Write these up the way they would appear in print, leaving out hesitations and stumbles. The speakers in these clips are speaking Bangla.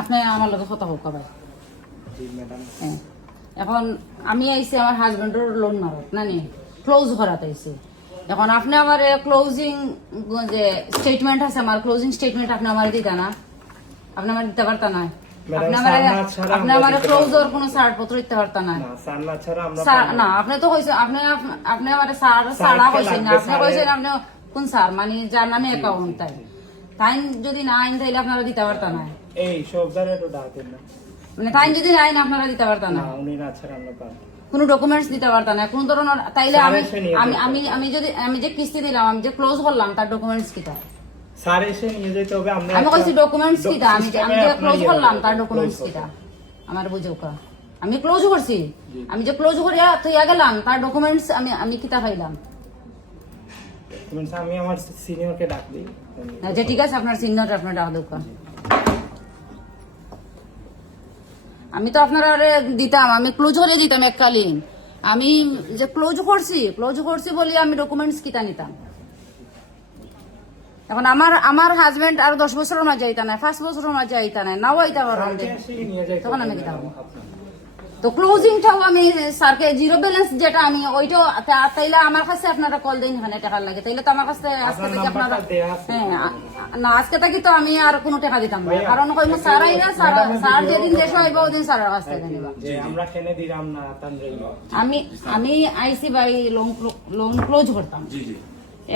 আপনি আমার লগে কথা হোক ভাই। হ্যাঁ, এখন আমি আইছি আমার হাজবেন্ডের লোন মারত না নি ক্লোজ করাতে আইছি। এখন আপনি আমার ক্লোজিং যে স্টেটমেন্ট আছে, আমার ক্লোজিং স্টেটমেন্ট আপনি আমার দিতা না, আপনি আমার দিতে পারতা না। আপনি আমার ক্লোজর কোনো ছাড়পত্র দিতে পারতা না। না, আপনি তো কইছেন আপনি আমার সারা কইছেন না, আপনি কইছেন আপনি কোন স্যার মানে যার নামে অ্যাকাউন্ট তাই তাই যদি না আইন তাইলে আপনারা দিতে পারতা না। এই সব জায়গায় তো ডাকেন না, মানে তাই যদি না আইন আপনারা দিতে পারতা না, উনি না ছাড়া আমরা পার কোনো ডকুমেন্টস দিতে পারতা না কোন ধরনের। তাইলে আমি আমি আমি যদি আমি যে কিস্তি দিলাম, আমি যে ক্লোজ করলাম তার ডকুমেন্টস কিটা স্যার এসে নিয়ে যেতে হবে। আমি কইছি ডকুমেন্টস কিটা, আমি যে ক্লোজ করলাম তার ডকুমেন্টস কিটা আমার বুঝো কা। আমি ক্লোজ করছি, আমি যে ক্লোজ করিয়া তুইয়া গেলাম তার ডকুমেন্টস আমি কিটা পাইলাম। আমি আমার সিনিয়রকে ডাক দিই। আচ্ছা ঠিক আছে, আপনার সিনিয়র আপনার ডাক দোকা। আমি তো আপনারা দিতাম, আমি ক্লোজ করে দিতাম এককালীন। আমি যে ক্লোজ করছি বলি আমি ডকুমেন্টস কিটা নিতাম। এখন আমার হাজবেন্ড আর 10 বছরের মাঝে আইতা না, 5 বছরের মাঝে আইতা না, নাও আইতা পারেন, তখন আমি কিতা হবো। তো ক্লোজিংটাও আমি স্যারকে জিরো ব্যালেন্স যেটা আমি ওইটাও তাইলে আমার কাছে আপনারা কল দিন এখানে টাকার লাগে, তাইলে তো আমার কাছে আজকে থেকে আপনারা হ্যাঁ না আজকে থেকে তো আমি আর কোনো টাকা দিতাম না, কারণ কইমো স্যার আইরা স্যার যেদিন দেশে আইব ওদিন স্যারের কাছ থেকে নিবা। আমরা কেনে দিলাম না আমি আইসি বাই লোন ক্লোজ করতাম।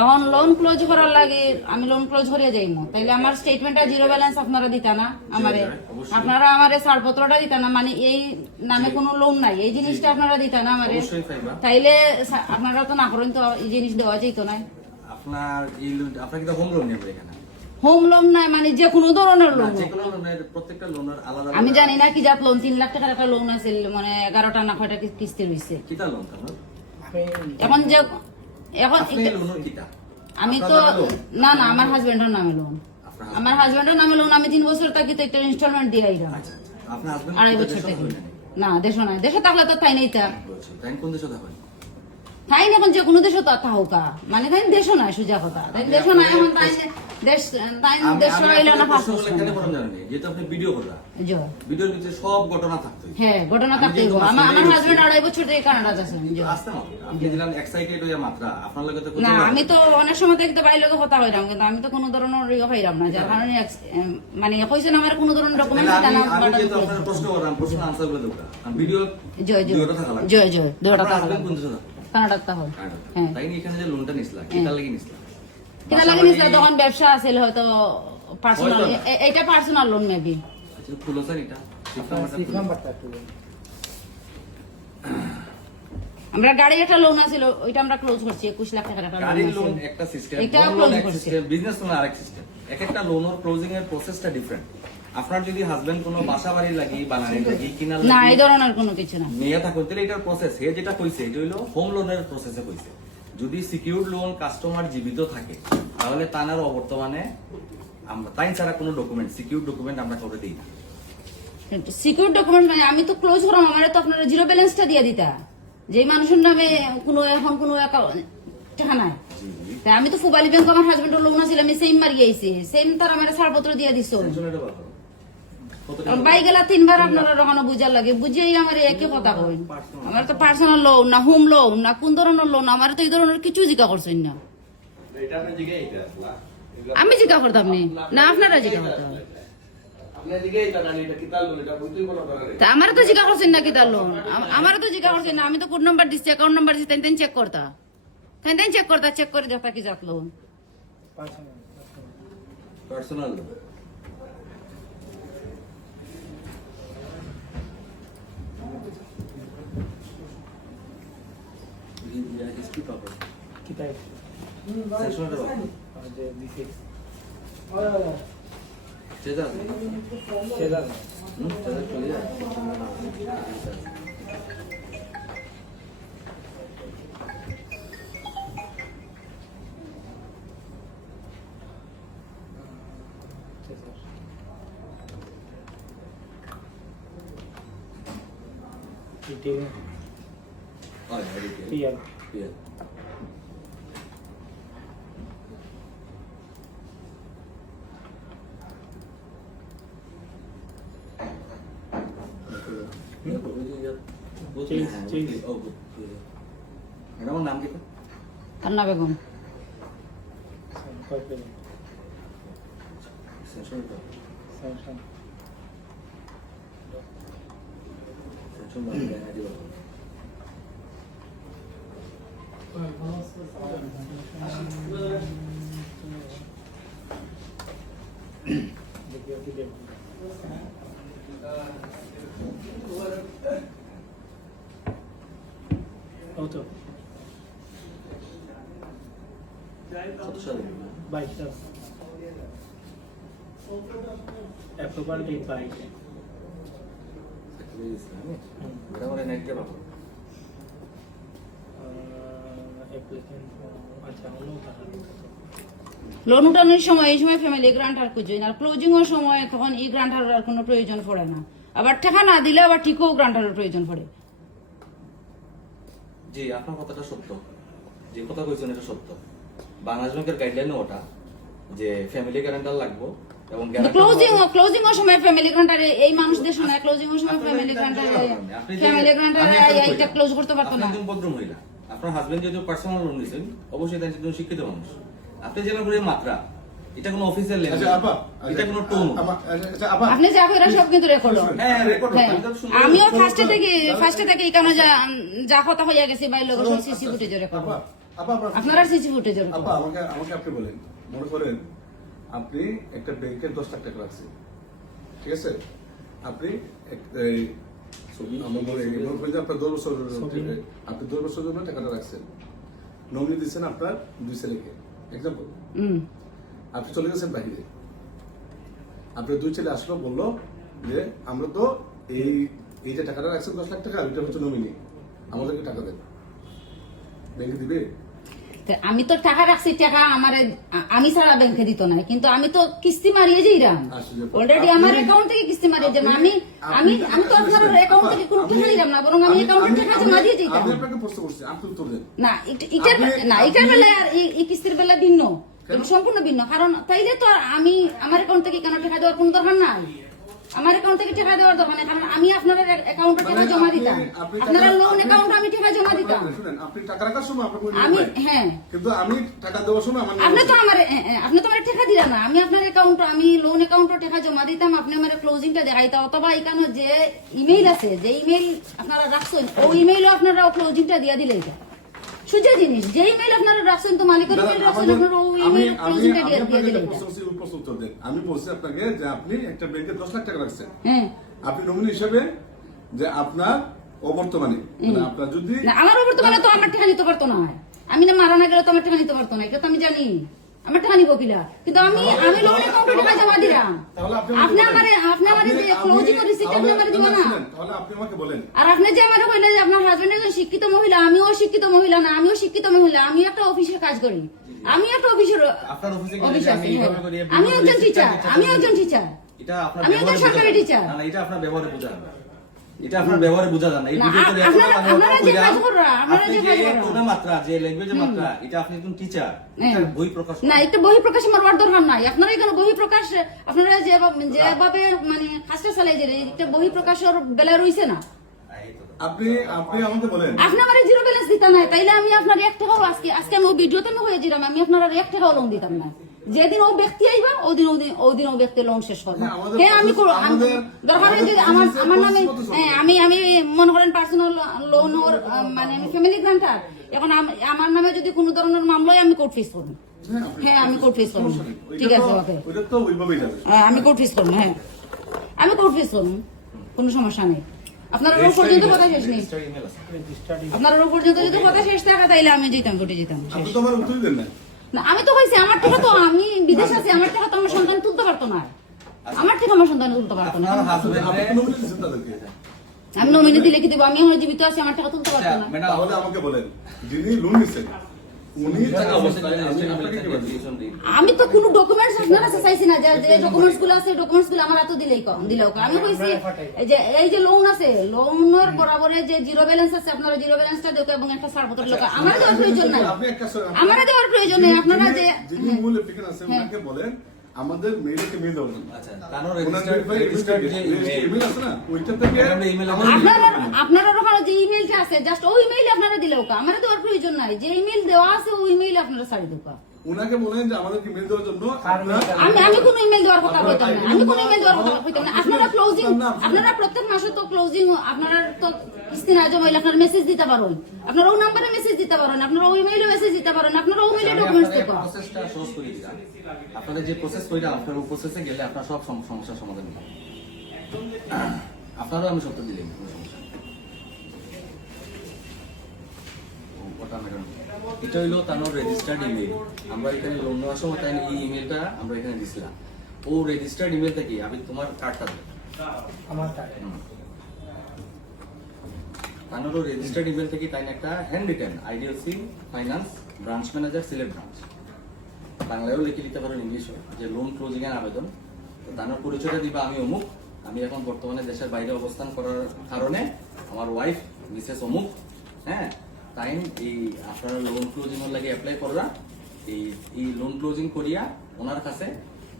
এখন লোন ক্লোজ করার লাগে আমি লোন ক্লোজ করিয়া যাইমু, তাইলে আমার স্টেটমেন্টটা জিরো ব্যালেন্স আপনারা দিতা না আমারে, আপনারা আমারে ছাড়পত্রটা দিতা না, মানে এই নামে কোনো লোন নাই এই জিনিসটা আপনারা দিতা না আমারে, তাইলে আপনারা তো না করেন তো এই জিনিস দেওয়া যেত না। আপনার এই লোন আপনার কি হোম লোন নেবেন এখানে? হোম লোন নাই মানে যে কোনো ধরনের লোন, যে কোনো লোনের প্রত্যেকটা লোনের আলাদা আমি জানি না কি জাত লোন। 3 লাখ টাকার একটা লোন আছে, মানে 11টা না কয়টা কিস্তি রইছে। কিটা লোন আপনার? এখন যে এখন কিটা আমি তো না না আমার হাজবেন্ডের নামে লোন, আমার হাজবেন্ডের নামে লোন। আমি 3 বছর থাকি তো একটা ইনস্টলমেন্ট দিয়ে আইলাম। আপনার হাজবেন্ড 2.5 বছর থাকি না দেশও নাই, দেশে থাকলে তো তাই নাই তা তাই কোন দেশে থাকেন? তাই না এখন যে কোনো দেশও তা থাকুকা মানে তাই দেশও নাই সোজা কথা, তাই দেশও নাই এখন তাই দেশ তাই দেশ হইলো না ফাঁস এখানে বলেন জানেন যেহেতু আপনি ভিডিও করা জি ভিডিওর ভিতরে সব ঘটনা থাকতো। হ্যাঁ ঘটনা থাকতেই আমার হাজবেন্ড 2.5 বছর থেকে কানাডা যাচ্ছে। আসতে না আপনি দিলেন এক্সাইটেড হইয়া মাত্রা আপনার লগে তো না আমি তো অনেক সময় দেখতে বাইরে লোক কথা হইরাম, কিন্তু আমি তো কোনো ধরনের রিও হইরাম না, যার কারণে মানে কইছেন আমার কোনো ধরনের ডকুমেন্টস জানা আমি যেহেতু আপনার প্রশ্ন করলাম প্রশ্ন আনসার করে দেব আর ভিডিও জয় জয় ভিডিওটা থাকা লাগবে। জয় জয় দুটো টাকা কোন দেশে থাকেন? কানাডা তা হয়। হ্যাঁ তাই এখানে যে লোনটা নিছলা কিটা লাগি নিছলা? কিনা লাগে নিছলা তখন ব্যবসা আছিল হয়তো পার্সোনাল, এটা পার্সোনাল লোন মেবি। আচ্ছা খুলো স্যার এটা আমরা গাড়ির একটা লোন আছিল ওইটা আমরা ক্লোজ করছি 21 লাখ টাকার একটা গাড়ির লোন একটা সিস্টেম, এটা হোম ক্লোজ লোন এক করছি। সিস্টেম, বিজনেস লোন আরেক সিস্টেম। এক একটা লোনের ক্লোজিং এর প্রসেসটা ডিফারেন্ট। আপনার যদি হাজবেন্ড কোনো বাসা বাড়ি লাগি বানানি লাগি কিনা না লাগি এই ধরনের কোনো কিছু না নিয়ে থাকুন তাহলে এটার প্রসেস হে যেটা কইছে এটা হইলো হোম লোনের প্রসেসে কইছে। যদি সিকিউরড লোন কাস্টমার জীবিত থাকে তাহলে তানার অবর্তমানে আমরা তাই ছাড়া কোনো ডকুমেন্ট সিকিউরড ডকুমেন্ট আমরা কাউকে দিই না। সিকিউর ডকুমেন্ট মানে আমি তো ক্লোজ করাম, আমারে তো আপনারা জিরো ব্যালেন্সটা দিয়ে দিতা, যেই মানুষের নামে কোনো এখন কোনো টাকা নাই। তাই আমি তো ফুবালি ব্যাংক আমার হাজবেন্ডের লোন আছিল আমি সেম মারি আইছি, সেম তার আমার ছাড়পত্র দিয়ে দিছো। বাই গেলা 3 বার আপনারা রকম বুঝার লাগে, বুঝিয়েই আমার একই কথা কই। আমার তো পার্সোনাল লোন না হোম লোন না কোন ধরনের লোন, আমার তো এই ধরনের কিছু জিজ্ঞা করছেন না। আমি জিজ্ঞা করতাম না আপনারা জিজ্ঞা করতাম, আমার তো জিজ্ঞা করছেন না কি তার লোন, আমার তো জিজ্ঞা করছেন না। আমি তো কোড নাম্বার দিচ্ছি অ্যাকাউন্ট নাম্বার দিচ্ছি তেন চেক করতা, তেন চেক করতা, চেক করে দেখা কি জাত লোন পার্সোনাল লোন। হিস্ট্রি পাবো কিতাই সেশনটা পাবো যে দিছে সেটা সেটা সেটা চলে যায়। ডিটেইল হয় এডিট পিএল পিএল ম্যাডামের নাম কি? কান্না বেগম। কয় পেলেন? স্যামসাং। দেখি কি দেখব। তো কত সালে? 22 সাল। Approval date 22। ম্যাডামের নেট কে পাবো? অ্যাপ্লিকেন্ট আচ্ছা হলো টাকা লোন উঠানোর সময় এই সময় ফ্যামিলি গ্রান্টার খুঁজে আর ক্লোজিং এর সময় তখন এই গ্রান্টারের আর কোনো প্রয়োজন পড়ে না। আবার টাকা না দিলে আবার ঠিকও গ্রান্টারের প্রয়োজন পড়ে। জি, আপনার কথাটা সত্য, যে কথা কইছেন এটা সত্য। বাংলাদেশ ব্যাংকের গাইডলাইনে ওটা যে ফ্যামিলি গ্যারান্টার লাগবে এবং ক্লোজিং এর সময় ফ্যামিলি গ্রান্টারে এই মানুষদের সময় ক্লোজিং এর সময় ফ্যামিলি গ্রান্টারে এটা ক্লোজ করতে পারতো না। আপনি ভদ্র মহিলা, আপনার হাজবেন্ড যদি পার্সোনাল লোন নিছেন অবশ্যই তাই একজন শিক্ষিত মানুষ। আপনি যেটা করে মাত্রা এটা কোনো অফিসিয়াল লেভেল, এটা কোনো টোন। আপনি যা কইরা সব কিন্তু রেকর্ড। হ্যাঁ রেকর্ড। আমিও ফার্স্টে থেকে এখানে যা কথা হইয়া গেছে ভাই লোক সিসি ফুটেজ রেকর্ড। আপনারা সিসি ফুটেজ রেকর্ড। আপা আমাকে আপনি বলেন, মনে করেন আপনি একটা ব্যাংকে 10 লাখ টাকা রাখছেন, ঠিক আছে? আপনি আপনার 10 বছর আপনি 10 বছর জন্য টাকাটা রাখছেন, নমিনি দিচ্ছেন আপনার 2 ছেলেকে, এক্সাম্পল। আপনি চলে গেছেন বাইরে, আপনার 2 ছেলে আসলো, বললো যে আমরা তো এই যে টাকাটা রাখছেন 10 লাখ টাকা, ওইটা হচ্ছে নমিনি, আমাদেরকে টাকা দেন, ব্যাংকে দিবে? আমি তো টাকা রাখছি, টাকা আমি ছাড়া ব্যাংকে দিত না, কিন্তু আমি তো কিস্তি মারিয়ে যাইরাম অলরেডি আমার অ্যাকাউন্ট থেকে কিস্তি মারিয়ে যাম। আমি তো আপনার অ্যাকাউন্ট থেকে কোনো টাকা নিলাম না, বরং আমি অ্যাকাউন্টে টাকা জমা দিয়ে যাইতাম। আমি আপনাকে প্রশ্ন করছি, আপনি উত্তর দেন। না এটার বেলায় আর এই কিস্তির বেলায় ভিন্ন, সম্পূর্ণ ভিন্ন। কারণ তাইলে তো আমি আমার অ্যাকাউন্ট থেকে কেন টাকা দেওয়ার কোনো দরকার নাই। আমার অ্যাকাউন্ট থেকে টাকা দেওয়ার দরকার নেই, কারণ আমি আপনার অ্যাকাউন্টে টাকা জমা দিতাম, আপনার লোন অ্যাকাউন্টে আমি টাকা জমা দিতাম। শুনেন, আপনি টাকা রাখার সময় আমি হ্যাঁ, কিন্তু আমি টাকা দেওয়ার সময় আপনি তো আমার টাকা দিলা না, আমি আপনার অ্যাকাউন্ট, আমি লোন অ্যাকাউন্টে টাকা জমা দিতাম, আপনি আমার ক্লোজিংটা দেখাইতা, অথবা এখানে যে ইমেইল আছে, যে ইমেইল আপনারা রাখছেন ওই ইমেইলও আপনারা ক্লোজিংটা দিয়া দিলে, এটা সোজা জিনিস। যে ইমেইল আপনারা রাখছেন তো মালিকের ইমেইল রাখছেন, আপনারা ওই ইমেইল ক্লোজিংটা দিয়া দিলে। আমি বলছি আপনাকে যে আপনি একটা ব্যাংকে 10 লাখ টাকা রাখছেন, হ্যাঁ, আপনি নমিনি হিসেবে যে আপনার অবর্তমানে আপনার যদি আমার অবর্তমানে তো আমার টাকা নিতে পারতো না, আমি না মারা না গেলে তো আমার টাকা নিতে পারতো না, এটা তো আমি জানি। আমার টাকা নিব কিলা, কিন্তু আমি লোন অ্যাকাউন্টে টাকা জমা দিলাম। আপনি আমারে যে ক্লোজিং এর রিসিপ্ট আপনি আমারে দিবেন না। তাহলে আপনি আমাকে বলেন, আর আপনি যে আমারে কইলেন যে আপনার হাজবেন্ড একজন শিক্ষিত মহিলা, আমিও শিক্ষিত মহিলা না, আমিও শিক্ষিত মহিলা, আমি একটা অফিসে কাজ করি, আমি একটা অফিসের আপনার অফিসে আমি একজন টিচার, এটা আপনার আমি একজন সরকারি টিচার। না, এটা আপনার ব্যবহারে বোঝা যায় না, এটা আপনার ব্যবহারে বোঝা যায় না। এই ভিডিওতে আপনারা যে কাজ করা, কোন মাত্রা, যে ল্যাঙ্গুয়েজের মাত্রা, এটা আপনি একজন টিচার, এটা বই প্রকাশ না, একটা বহি প্রকাশ আমার দরকার নাই। আপনারা এখানে বহি প্রকাশ, আপনারা যেভাবে মানে কাজটা চালাই যে একটা বহি প্রকাশের বেলা রইছে না। আপনি আমাকে বলেন, আপনি আমার জিরো ব্যালেন্স দিতে নাই, তাইলে আমি আপনার 1 টাকাও আজকে আমি ও ভিডিওতে না হয়ে দিলাম, আমি আপনার 1 টাকাও লোন দিতাম না। যেদিন ও ব্যক্তি আইবা ওদিন ও ব্যক্তি লোন শেষ করবো। হ্যাঁ, আমি দরকার হয় যদি আমার নামে আমি মনে করেন পার্সোনাল লোন ওর মানে আমি ফ্যামিলি গ্রান্টার, এখন আমার নামে যদি কোনো ধরনের মামলায় আমি কোর্ট ফিস করবো। হ্যাঁ, আমি কোর্ট ফিস করবো, ঠিক আছে, ওকে, ওটা তো ওইভাবেই যাবে। আমি কোর্ট ফিস করবো, হ্যাঁ আমি কোর্ট ফিস করবো, কোনো সমস্যা নেই। আপনার ওর পর্যন্ত কথা শেষ নেই, আপনার ওর পর্যন্ত যদি কথা শেষ থাকে তাইলে আমি যেতাম, কোর্টে যেতাম। আপনি তো আমার উত্তর দেন না। না, আমি তো কইছি আমার টাকা তো আমি বিদেশ আছি, আমার টাকা তো আমার সন্তান তুলতে পারতো না, আমার টাকা আমার সন্তান তুলতে পারতো না। আমি নমিনি দিলে কি দেবো? আমি এখন জীবিত আছি, আমার টাকা তুলতে পারতো না। তাহলে আমাকে বলেন, যিনি লোন নিছেন উনি আমি তো কোনো ডকুমেন্টস আপনার কাছে চাইছি না, যে ডকুমেন্টস গুলো আছে ডকুমেন্টস গুলো আমার হাতে দিলেই দিলেও। আমি কইছি এই যে লোন আছে, লোনের বরাবরে যে জিরো ব্যালেন্স আছে, আপনারা জিরো ব্যালেন্সটা দেখ এবং একটা সার্বত্র লোক আমার দেওয়ার প্রয়োজন নাই, আমার দেওয়ার প্রয়োজন নেই। আপনারা যে যিনি মূল অ্যাপ্লিকেন্ট আছে ওনাকে বলেন আমাদের মেইলে মেইল দেওয়ার জন্য আচ্ছা তানোর ওনার রেজিস্টার্ড যে ইমেল আছে না ওইটা থেকে আমরা email আপনারা ওখানে যে ইমেলটা আছে জাস্ট ওই ইমেইল আপনারা দিলেও কা আমার দেওয়ার প্রয়োজন নাই, যে ইমেল দেওয়া আছে ওই ইমেইল আপনারা ছাড়ি দেওয়া। ওনাকে বলেন যে আমাদেরকে মেইল দেওয়ার জন্য আমি কোনো ইমেল দেওয়ার কথা বলতাম না, আমি কোনো ইমেল দেওয়ার কথা বলতাম না। আপনারা ক্লোজিং, আপনারা প্রত্যেক মাসে তো ক্লোজিং, আপনারা তো কিস্তি না জমাইলে আপনারা মেসেজ দিতে পারেন, আপনারা ওই নাম্বারে মেসেজ দিতে পারেন, আপনারা ওই মেইলে মেসেজ দিতে পারেন, আপনারা ওই মেইলে ডকুমেন্টস দিতে পারেন। প্রসেসটা সহজ করে দিলাম। আপনাদের যে প্রসেস কইলাম আপনার ওই প্রসেসে গেলে আপনার সব সমস্যার সমাধান হবে। আপনারও আমি সত্য দিলাম কোনো সমস্যা নেই। ওটা ম্যাডাম এটা হইলো তানোর রেজিস্টার্ড ইমেল। আমরা এখানে লোন নেওয়ার সময় তাই এই ইমেলটা আমরা এখানে দিছিলাম। ও রেজিস্টার্ড ইমেলটা কি? আমি তোমার কার্ডটা দেব। আমার টাকা তানোর রেজিস্টার্ড ইমেল থেকে তাই একটা hand written IDLC finance branch manager Sylhet branch, বাংলায়ও লিখে দিতে পারেন ইংলিশও, যে লোন ক্লোজিং এর আবেদন। তো তানোর পরিচয়টা দিবা আমি অমুক, আমি এখন বর্তমানে দেশের বাইরে অবস্থান করার কারণে আমার ওয়াইফ মিসেস অমুক, হ্যাঁ তাই এই আপনারা লোন ক্লোজিং এর লাগে অ্যাপ্লাই কররা, এই লোন ক্লোজিং করিয়া ওনার কাছে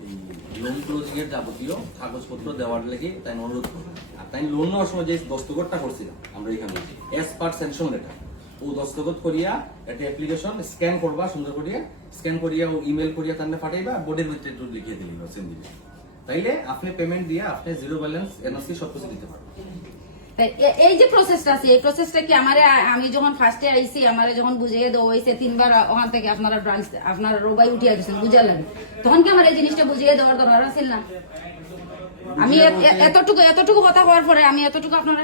এই লোন ক্লোজিং এর যাবতীয় কাগজপত্র দেওয়ার লাগে তাই অনুরোধ করবো। আর তাই লোন নেওয়ার সময় যে দস্তখতটা করছিলাম আমরা এখানে এস পার স্যাংশন লেটার, ও দস্তখত করিয়া একটা অ্যাপ্লিকেশন স্ক্যান করবা, সুন্দর করিয়া স্ক্যান করিয়া ও ইমেল করিয়া তার পাঠাইবা, বোর্ডের ভিতরে একটু লিখিয়ে দিলি সেম দিলে, তাইলে আপনি পেমেন্ট দিয়া আপনি জিরো ব্যালেন্স এনওসি সবকিছু দিতে পারবেন। এই যে প্রসেসটা আছে, এই প্রসেসটা কি আমারে, আমি যখন ফার্স্টে আইছি আমারে যখন বুঝিয়ে দেওয়া হয়েছে 3 বার ওখান থেকে আপনারা ব্রাঞ্চ আপনারা রোবাই উঠিয়া গেছেন বুঝা লাগে, তখন কি আমার এই জিনিসটা বুঝিয়ে দেওয়ার দরকার ছিল না? আমি এতটুকু কথা হওয়ার পরে, আমি এতটুকু আপনার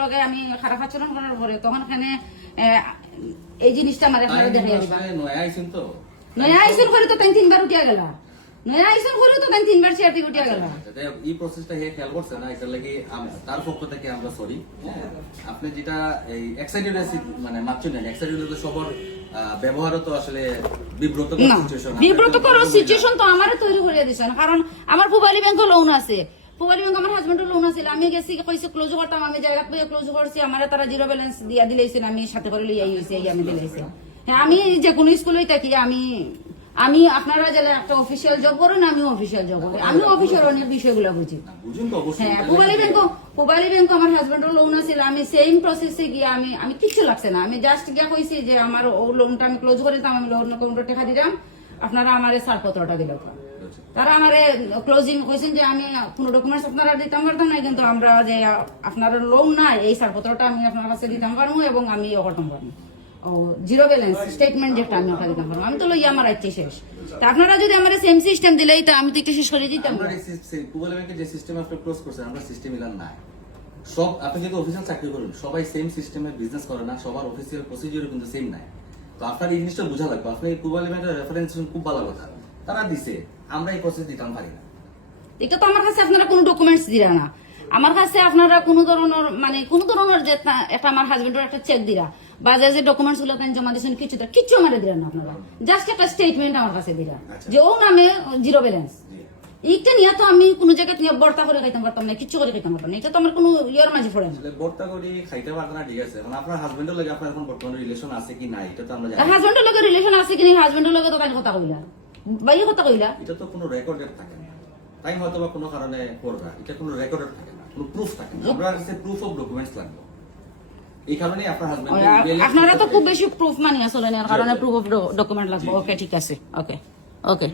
লগে আমি খারাপ আচরণ করার পরে তখন এখানে এই জিনিসটা আমার আপনারা দেখিয়ে দিবা। নয়া আইছেন তো, নয়া আইসন করে তো 3 বার উঠিয়া গেলা, নয়া আইসন করে তো 3 বার চেয়ার থেকে উঠিয়া গেলা। এই প্রসেসটা হে খেয়াল করছে না, এটার লাগি তার পক্ষ থেকে আমরা সরি। আপনি যেটা এই এক্সাইটেড আছি মানে মাপছেন না, এক্সাইটেড তো সবার ব্যবহারও তো আসলে বিব্রতকর সিচুয়েশন, বিব্রতকর সিচুয়েশন তো আমারে তৈরি করে দিছেন। কারণ আমার পুবালি ব্যাংকে লোন আছে, পুবালি ব্যাংক আমার হাজবেন্ডের লোন আছে, আমি গেছি কইছে ক্লোজ করতাম, আমি জায়গা পেয়ে ক্লোজ করছি, আমার তারা জিরো ব্যালেন্স দিয়া দিলেছেন, আমি সাথে করে লইয়াই হইছে, এই আমি দিলেছি। হ্যাঁ আমি যে কোনো স্কুলেই থাকি, আমি আপনারা যারা একটা অফিসিয়াল জব করেন, আমিও অফিসিয়াল জব করি, আমি অফিসিয়াল অনেক বিষয়গুলো বুঝি। বুঝুন তো অবশ্যই। হ্যাঁ পুবালি ব্যাংক আমার হাজবেন্ডের লোন আছে, আমি সেম প্রসেসে গিয়ে আমি কিচ্ছু লাগছে না, আমি জাস্ট গিয়া কইছি যে আমার ও লোনটা আমি ক্লোজ করে দিতাম, আমি লোন কোনটা টাকা দিলাম, আপনারা আমারে ছাড়পত্রটা দিল। তারা আমারে ক্লোজিং কইছেন যে আমি কোনো ডকুমেন্টস আপনারা দিতাম পারতাম না, কিন্তু আমরা যে আপনার লোন নাই এই ছাড়পত্রটা আমি আপনার কাছে দিতাম পারবো এবং আমি ইয়ে করতাম পারবো, ও জিরো ব্যালেন্স স্টেটমেন্ট যেটা আমি ওটা দিতাম পারবো, আমি তো লইয়া আমার আইতে শেষ। তা আপনারা যদি আমার সেম সিস্টেম দিলেই তো আমি তো একটু শেষ করে দিতাম। আমরা পুবালি ব্যাংকে যে সিস্টেম আপনি ক্লোজ করছেন আমরা সিস্টেম মিলান নাই। সব আপনি যদি অফিসিয়াল চাকরি করেন সবাই সেম সিস্টেমে বিজনেস করে না, সবার অফিসিয়াল প্রসিডিউর কিন্তু সেম নাই। তো আপনার এই জিনিসটা বোঝা লাগবে। আপনি পুবালি ব্যাংকের রেফারেন্স খুব ভালো কথা, তারা দিছে, আমরা এই প্রসেস দিতাম পারি না। এটা তো আমার কাছে আপনারা কোনো ডকুমেন্টস দিরা না, আমার কাছে আপনারা কোনো ধরনের যে একটা আমার হাজবেন্ডের একটা চেক দিরা বা যে ডকুমেন্টস গুলো জমা দিয়েছেন কিচ্ছু আমার দিলেন না, আপনারা জাস্ট একটা স্টেটমেন্ট আমার কাছে দিরা যে ও নামে জিরো ব্যালেন্স। এইটা নিয়ে তো আমি কোনো জায়গায় নিয়ে বর্তা করে খাইতে পারতাম না, কিচ্ছু করে খাইতে পারতাম না, এটা তো আমার কোনো ইয়ার মাঝে পড়ে না। বর্তা করে খাইতে পারতাম না, ঠিক আছে। এখন আপনার হাজবেন্ডের লাগে আপনার এখন বর্তমানে রিলেশন আছে কি নাই এটা তো আমরা জানি। হাজবেন্ডের লগে রিলেশন আছে কি নাই, হাজবেন্ডের লগে তো তাই কথা কইলা, বাইরে কথা কইলা, এটা তো কোনো রেকর্ডেড থাকে না, তাই হয়তো বা কোনো কারণে করবা, এটা কোনো রেকর্ডেড থাকে না, কোনো প্রুফ থাকে না। আপনার কাছে প্রুফ অফ ডকুমেন্টস লাগবে, এই কারণে আপনার হাজবেন্ড আপনারা তো খুব বেশি প্রুফ মানি আসলে না, কারণে প্রুফ অফ ডকুমেন্ট লাগবে। ওকে ঠিক আছে, ওকে ওকে।